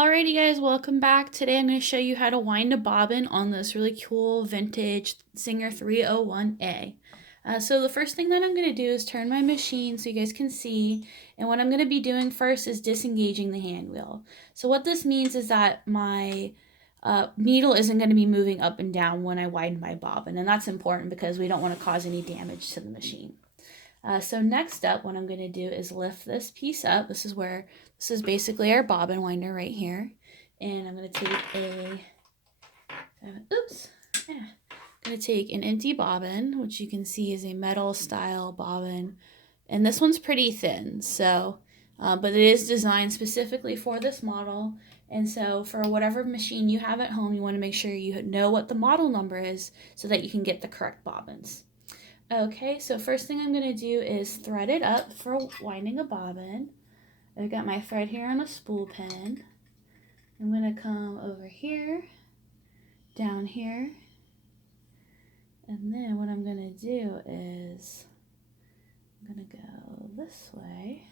Alrighty guys, welcome back. Today I'm going to show you how to wind a bobbin on this really cool vintage Singer 301A. So the first thing that I'm going to do is turn my machine so you guys can see, and what I'm going to be doing first is disengaging the hand wheel. So what this means is that my needle isn't going to be moving up and down when I wind my bobbin, and that's important because we don't want to cause any damage to the machine. So next up, what I'm going to do is lift this piece up. This is basically our bobbin winder right here. And I'm going to take I'm going to take an empty bobbin, which you can see is a metal style bobbin. And this one's pretty thin, so, but it is designed specifically for this model. And so for whatever machine you have at home, you want to make sure you know what the model number is so that you can get the correct bobbins. Okay, so first thing I'm going to do is thread it up for winding a bobbin. I've got my thread here on a spool pin. I'm going to come over here, down here, and then what I'm going to do is I'm going to go this way.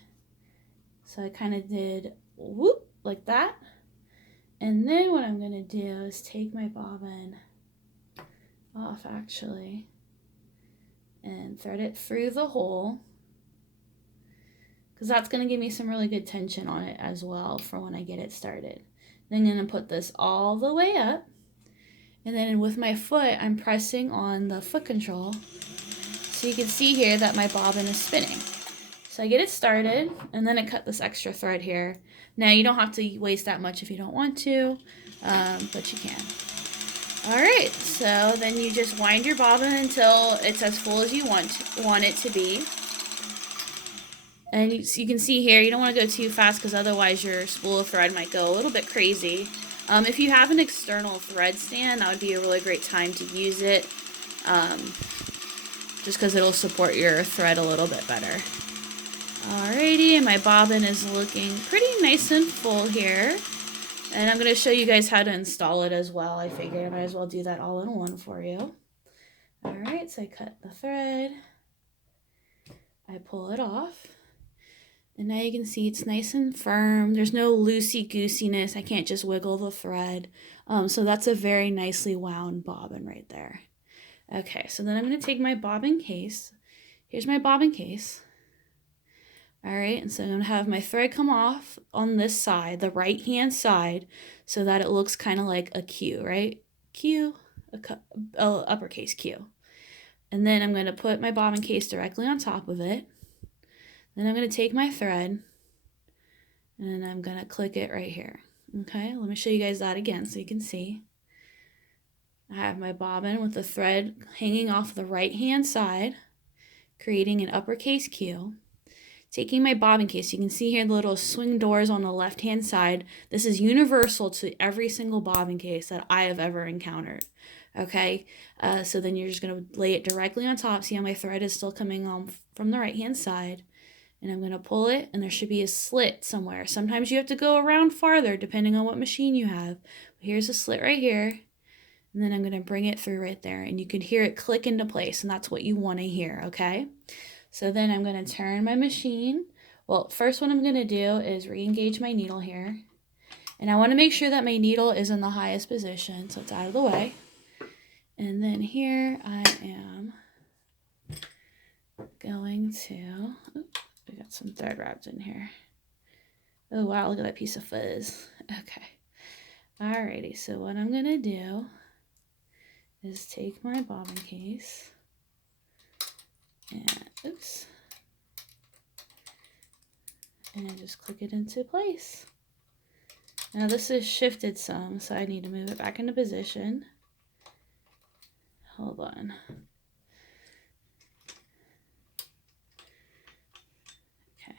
So I kind of did whoop like that. And then what I'm going to do is take my bobbin off actually and thread it through the hole, because that's going to give me some really good tension on it as well for when I get it started. Then I'm going to put this all the way up, and then with my foot I'm pressing on the foot control so you can see here that my bobbin is spinning. So I get it started, and then I cut this extra thread here. Now you don't have to waste that much if you don't want to, but you can. Alright, so then you just wind your bobbin until it's as full as you want it to be. And you can see here, you don't want to go too fast because otherwise your spool of thread might go a little bit crazy. If you have an external thread stand, that would be a really great time to use it, just because it'll support your thread a little bit better. Alrighty, and my bobbin is looking pretty nice and full here. And I'm going to show you guys how to install it as well. I figured I might as well do that all in one for you. Alright, so I cut the thread. I pull it off. And now you can see it's nice and firm. There's no loosey-goosiness. I can't just wiggle the thread. So that's a very nicely wound bobbin right there. Okay, so then I'm going to take my bobbin case. Here's my bobbin case. Alright, and so I'm going to have my thread come off on this side, the right hand side, so that it looks kind of like a Q, right? Q, uppercase Q. And then I'm going to put my bobbin case directly on top of it. Then I'm going to take my thread, and I'm going to click it right here. Okay, let me show you guys that again so you can see. I have my bobbin with the thread hanging off the right hand side, creating an uppercase Q. Taking my bobbin case, you can see here the little swing doors on the left hand side. This is universal to every single bobbin case that I have ever encountered. Okay, so then you're just going to lay it directly on top. See how my thread is still coming on from the right hand side. And I'm going to pull it, and there should be a slit somewhere. Sometimes you have to go around farther depending on what machine you have. Here's a slit right here. And then I'm going to bring it through right there. And you can hear it click into place, and that's what you want to hear, okay? So then I'm going to turn my machine. Well, first what I'm going to do is re-engage my needle here. And I want to make sure that my needle is in the highest position, so it's out of the way. And then here I am going to, oops, I got some thread wrapped in here. Oh wow, look at that piece of fuzz. Okay. Alrighty, so what I'm going to do is take my bobbin case. And oops, and just click it into place. Now this is shifted some, so I need to move it back into position. Hold on. Okay.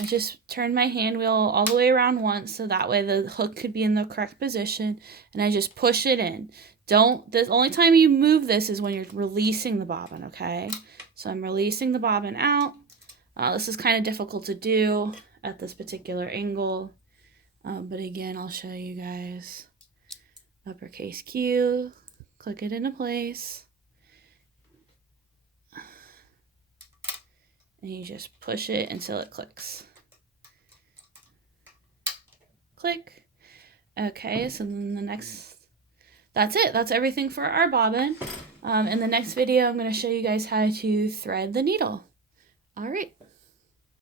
I just turned my hand wheel all the way around once, so that way the hook could be in the correct position, and I just push it in. The only time you move this is when you're releasing the bobbin, okay? So I'm releasing the bobbin out. This is kind of difficult to do at this particular angle, but again, I'll show you guys. Uppercase Q, click it into place, and you just push it until it clicks. Click. Okay, so then the next, that's it. That's everything for our bobbin. In the next video, I'm going to show you guys how to thread the needle. All right.